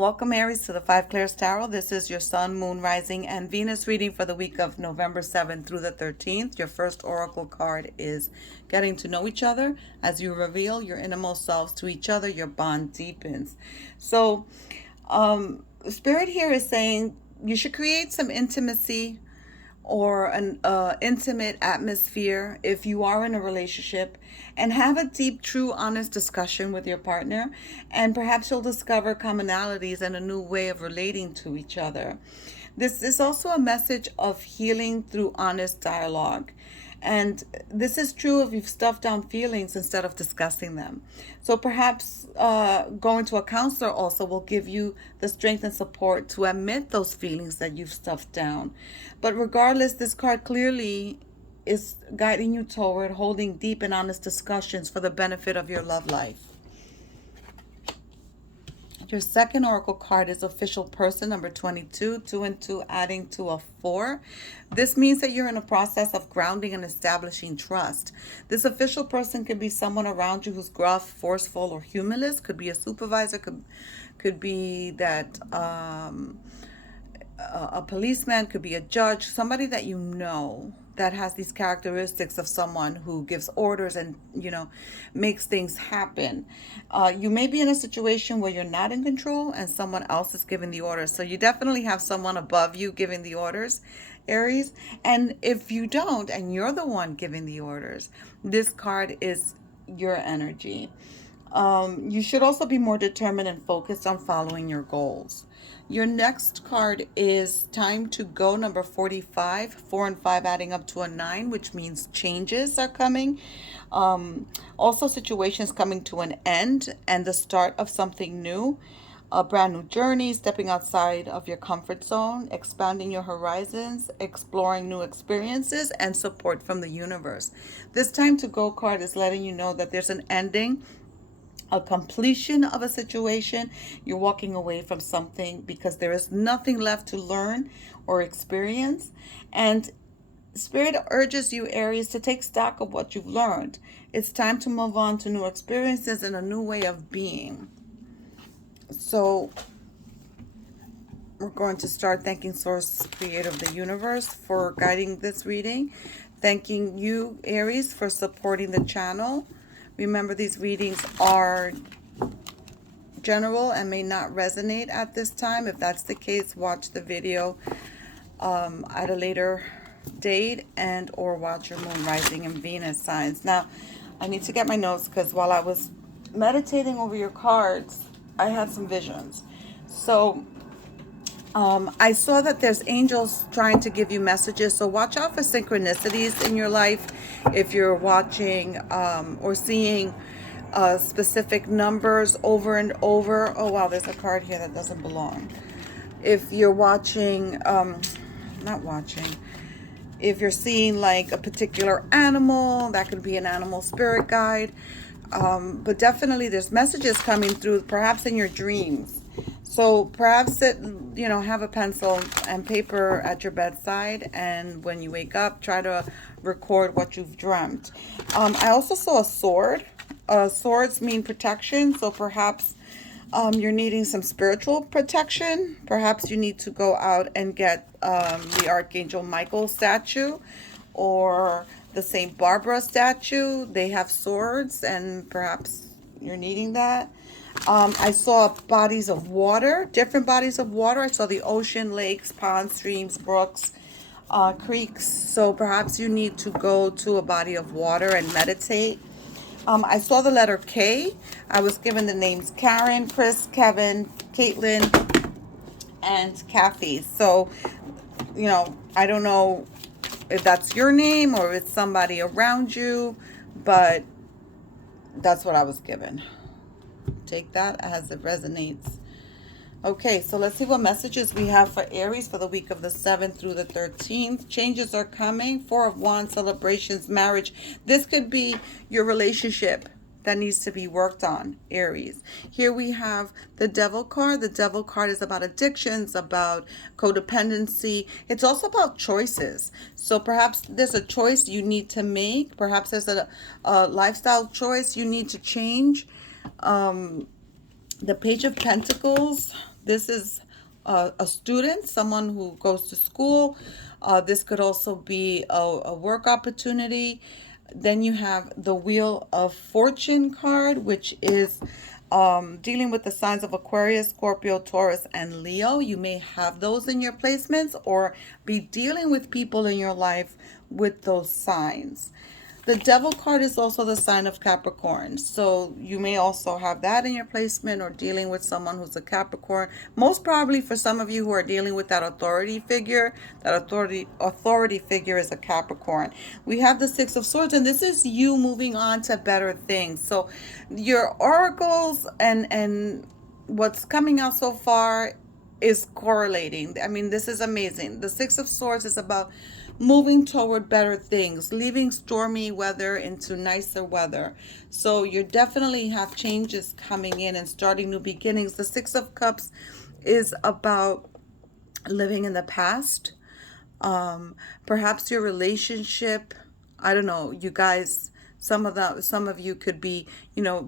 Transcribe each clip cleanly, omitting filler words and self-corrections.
Welcome, Aries, to the Five Clairs Tarot. This is your Sun, Moon, Rising, and Venus reading for the week of November 7th through the 13th. Your first oracle card is getting to know each other. As you reveal your innermost selves to each other, your bond deepens. So, Spirit here is saying you should create some intimacy or an intimate atmosphere if you are in a relationship, and have a deep, true, honest discussion with your partner, and perhaps you'll discover commonalities and a new way of relating to each other. This is also a message of healing through honest dialogue. And this is true if you've stuffed down feelings instead of discussing them. So perhaps going to a counselor also will give you the strength and support to admit those feelings that you've stuffed down. But regardless, this card clearly is guiding you toward holding deep and honest discussions for the benefit of your love life. Your second oracle card is official person, number 22, 2 and 2 adding to a 4. This means that you're in a process of grounding and establishing trust. This official person could be someone around you who's gruff, forceful, or humorless. Could be a supervisor, could be that a policeman, could be a judge, somebody that you know that has these characteristics of someone who gives orders and, makes things happen. You may be in a situation where you're not in control and someone else is giving the orders. So you definitely have someone above you giving the orders, Aries. And if you don't, and you're the one giving the orders, this card is your energy. You should also be more determined and focused on following your goals. Your next card is time to go, number 45, 4 and 5 adding up to a 9, which means changes are coming. Also situations coming to an end and the start of something new. A brand new journey, stepping outside of your comfort zone, expanding your horizons, exploring new experiences, and support from the universe. This time to go card is letting you know that there's an ending, a completion of a situation. You're walking away from something because there is nothing left to learn or experience. And Spirit urges you, Aries, to take stock of what you've learned. It's time to move on to new experiences and a new way of being. So we're going to start thanking Source, Creator of the Universe, for guiding this reading. Thanking you, Aries, for supporting the channel. Remember, these readings are general and may not resonate at this time. If that's the case, watch the video at a later date, and or watch your Moon, Rising, and Venus signs. Now, I need to get my notes because while I was meditating over your cards, I had some visions. So I saw that there's angels trying to give you messages, so watch out for synchronicities in your life. If you're watching or seeing specific numbers over and over. Oh wow, there's a card here that doesn't belong. If you're watching, if you're seeing like a particular animal, that could be an animal spirit guide. But definitely there's messages coming through, perhaps in your dreams. So perhaps have a pencil and paper at your bedside, and when you wake up, try to record what you've dreamt. I also saw a sword. Swords mean protection, so perhaps you're needing some spiritual protection. Perhaps you need to go out and get the Archangel Michael statue or the Saint Barbara statue. They have swords, and perhaps you're needing that. I saw bodies of water, different bodies of water. I saw the ocean, lakes, ponds, streams, brooks, creeks. So perhaps you need to go to a body of water and meditate. I saw the letter K. I was given the names Karen, Chris, Kevin, Caitlin, and Kathy. So, I don't know if that's your name or if it's somebody around you, but that's what I was given. Take that as it resonates. Okay, so let's see what messages we have for Aries for the week of the 7th through the 13th. Changes are coming. 4 of Wands, celebrations, marriage. This could be your relationship that needs to be worked on, Aries. Here we have the Devil card. The Devil card is about addictions, about codependency. It's also about choices. So perhaps there's a choice you need to make. Perhaps there's a lifestyle choice you need to change. The Page of Pentacles, This is a student, someone who goes to school. This could also be a work opportunity. Then you have the Wheel of Fortune card, which is dealing with the signs of Aquarius, Scorpio, Taurus, and Leo. You may have those in your placements or be dealing with people in your life with those signs. The Devil card is also the sign of Capricorn. So you may also have that in your placement or dealing with someone who's a Capricorn. Most probably for some of you who are dealing with that authority figure is a Capricorn. We have the Six of Swords, and this is you moving on to better things. So your oracles and what's coming out so far is correlating. I mean, this is amazing. The Six of Swords is about moving toward better things, leaving stormy weather into nicer weather. So you definitely have changes coming in and starting new beginnings. The Six of Cups is about living in the past. Perhaps your relationship, I don't know, you guys, some of you could be,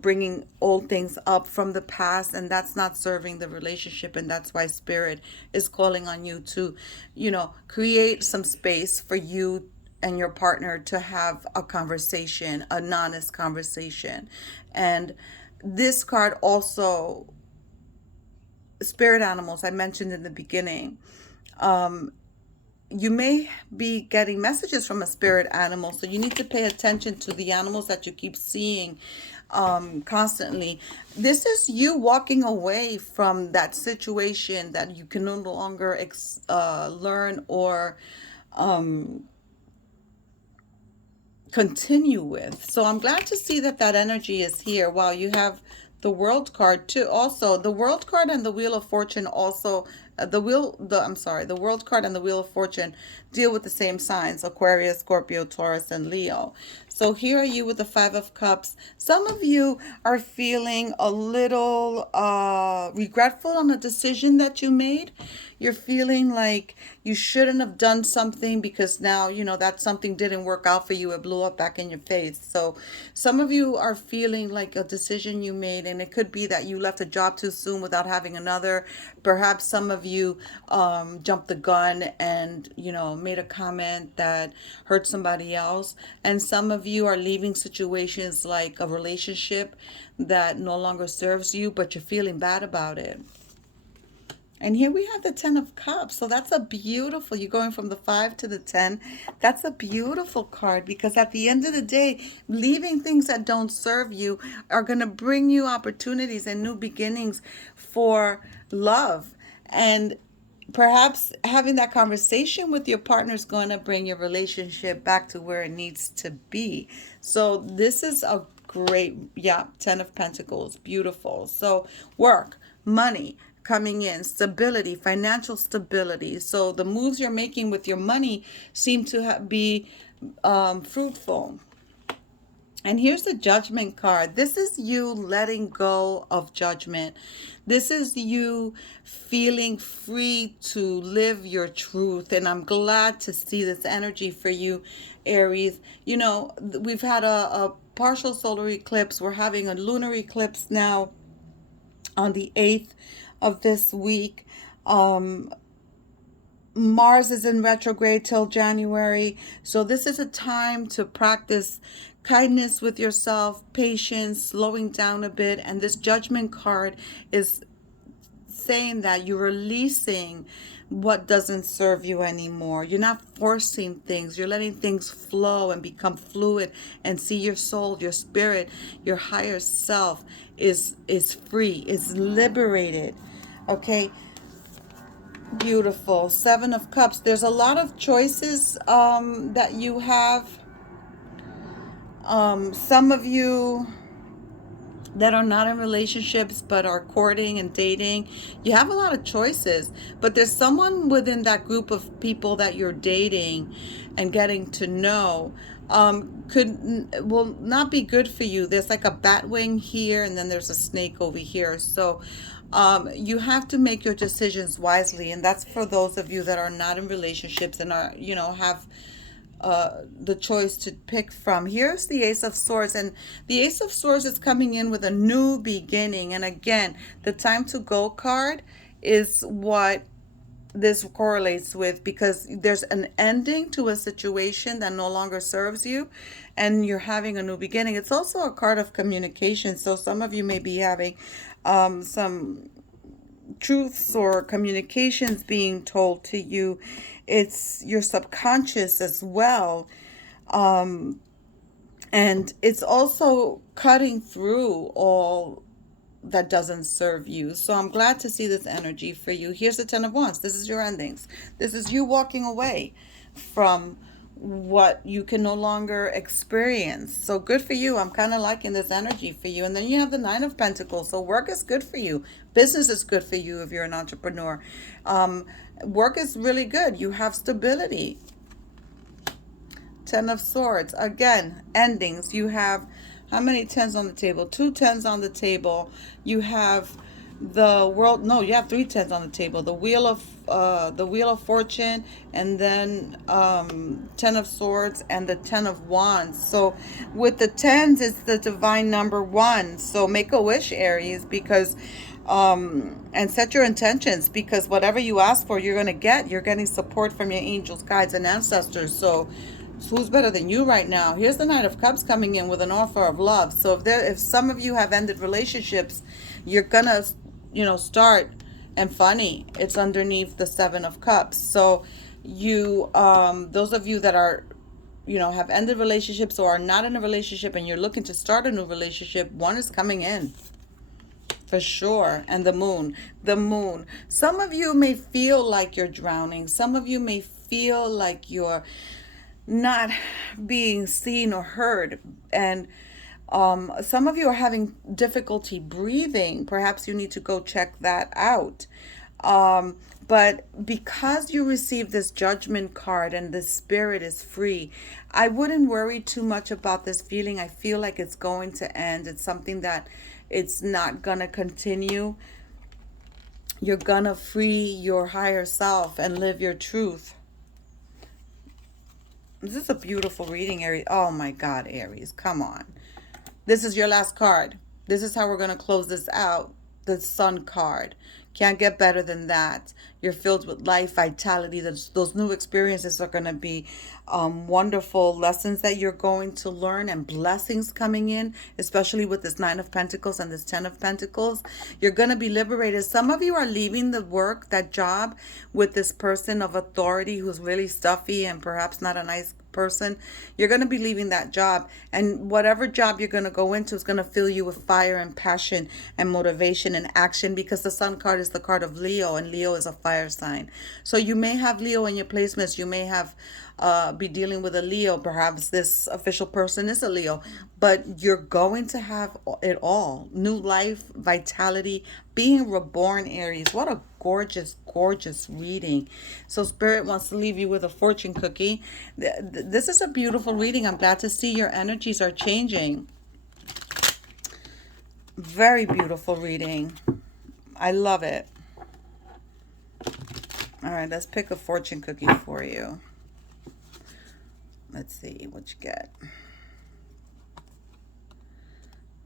bringing old things up from the past, and that's not serving the relationship, and that's why spirit is calling on you to, create some space for you and your partner to have a conversation, an honest conversation. And this card also, spirit animals, I mentioned in the beginning. You may be getting messages from a spirit animal, so you need to pay attention to the animals that you keep seeing constantly. This is you walking away from that situation that you can no longer learn or continue with. So I'm glad to see that that energy is here. While you have the World card too. Also, the World card and the Wheel of Fortune also the World card and the Wheel of Fortune deal with the same signs: Aquarius, Scorpio, Taurus, and Leo. So here are you with the Five of Cups. Some of you are feeling a little regretful on a decision that you made. You're feeling like you shouldn't have done something because now, that something didn't work out for you. It blew up back in your face. So some of you are feeling like a decision you made, and it could be that you left a job too soon without having another. Perhaps some of you jumped the gun and, made a comment that hurt somebody else. And some of you are leaving situations like a relationship that no longer serves you, but you're feeling bad about it. And here we have the Ten of Cups. So that's a beautiful, you're going from the 5 to the 10. That's a beautiful card because at the end of the day, leaving things that don't serve you are going to bring you opportunities and new beginnings for love. And perhaps having that conversation with your partner is going to bring your relationship back to where it needs to be. So this is a great, yeah, 10 of Pentacles. Beautiful. So work, money coming in, stability, financial stability. So the moves you're making with your money seem to be fruitful. And here's the Judgment card. This is you letting go of judgment. This is you feeling free to live your truth. And I'm glad to see this energy for you, Aries. We've had a partial solar eclipse. We're having a lunar eclipse now on the 8th of this week. Mars is in retrograde till January. So this is a time to practice kindness with yourself, patience, slowing down a bit. And this Judgment card is saying that you're releasing what doesn't serve you anymore. You're not forcing things. You're letting things flow and become fluid and see your soul, your spirit, your higher self is free, is liberated. Okay? Beautiful. Seven of Cups. There's a lot of choices that you have. Some of you that are not in relationships but are courting and dating, you have a lot of choices, but there's someone within that group of people that you're dating and getting to know will not be good for you. There's like a bat wing here and then there's a snake over here. So you have to make your decisions wisely, and that's for those of you that are not in relationships and are, have the choice to pick from. Here's the Ace of Swords, and the Ace of Swords is coming in with a new beginning. And again, the Time to Go card is what this correlates with, because there's an ending to a situation that no longer serves you and you're having a new beginning. It's also a card of communication. So some of you may be having some truths or communications being told to you. It's your subconscious as well. And it's also cutting through all that doesn't serve you. So I'm glad to see this energy for you. Here's the Ten of Wands. This is your endings. This is you walking away from what you can no longer experience. So good for you. I'm kind of liking this energy for you. And then you have the Nine of Pentacles. So work is good for you. Business is good for you if you're an entrepreneur. Work is really good. You have stability. Ten of Swords. Again, endings. You have how many tens on the table? Two tens on the table. You have the world. No, you have three tens on the table. The Wheel of Fortune, and then Ten of Swords and the Ten of Wands. So with the tens, it's the divine number one. So make a wish, Aries, because and set your intentions, because whatever you ask for, you're going to get. You're getting support from your angels, guides, and ancestors. So who's better than you right now? Here's the Knight of Cups coming in with an offer of love. So if some of you have ended relationships, you're gonna, start. And funny, it's underneath the Seven of Cups. So you, those of you that are, have ended relationships or are not in a relationship and you're looking to start a new relationship, one is coming in. For sure. And the moon. The moon. Some of you may feel like you're drowning. Some of you may feel like you're not being seen or heard. And some of you are having difficulty breathing. Perhaps you need to go check that out. But because you received this Judgment card and the spirit is free, I wouldn't worry too much about this feeling. I feel like it's going to end. It's something that it's not going to continue. You're going to free your higher self and live your truth. This is a beautiful reading, Aries. Oh my God, Aries, come on. This is your last card. This is how we're going to close this out. The Sun card. Can't get better than that. You're filled with life, vitality. Those new experiences are going to be wonderful lessons that you're going to learn, and blessings coming in, especially with this Nine of Pentacles and this Ten of Pentacles. You're going to be liberated. Some of you are leaving the work, that job, with this person of authority who's really stuffy and perhaps not a nice person. You're going to be leaving that job, and whatever job you're going to go into is going to fill you with fire and passion and motivation and action, because the Sun card is the card of Leo, and Leo is a fire sign. So you may have Leo in your placements. You may have be dealing with a Leo. Perhaps this official person is a Leo, but you're going to have it all. New life, vitality, being reborn, Aries. What a gorgeous, gorgeous reading. So Spirit wants to leave you with a fortune cookie. This is a beautiful reading. I'm glad to see your energies are changing. Very beautiful reading. I love it. All right, let's pick a fortune cookie for you. Let's see what you get.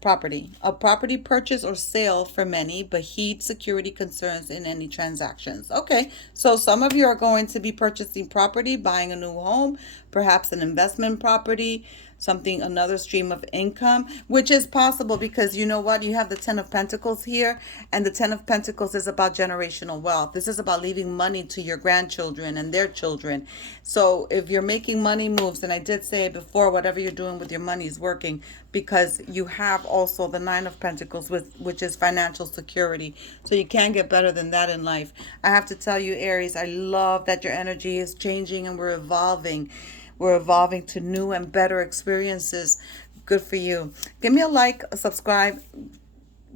Property. A property purchase or sale for many, but heed security concerns in any transactions. Okay, so some of you are going to be purchasing property, buying a new home, perhaps an investment property, something, another stream of income, which is possible because you know what? You have the Ten of Pentacles here, and the Ten of Pentacles is about generational wealth. This is about leaving money to your grandchildren and their children. So if you're making money moves, and I did say before, whatever you're doing with your money is working, because you have also the Nine of Pentacles, which is financial security. So you can't get better than that in life. I have to tell you, Aries, I love that your energy is changing and we're evolving. We're evolving to new and better experiences. Good for you. Give me a like, subscribe,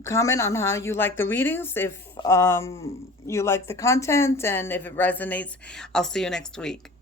comment on how you like the readings, if you like the content, and if it resonates. I'll see you next week.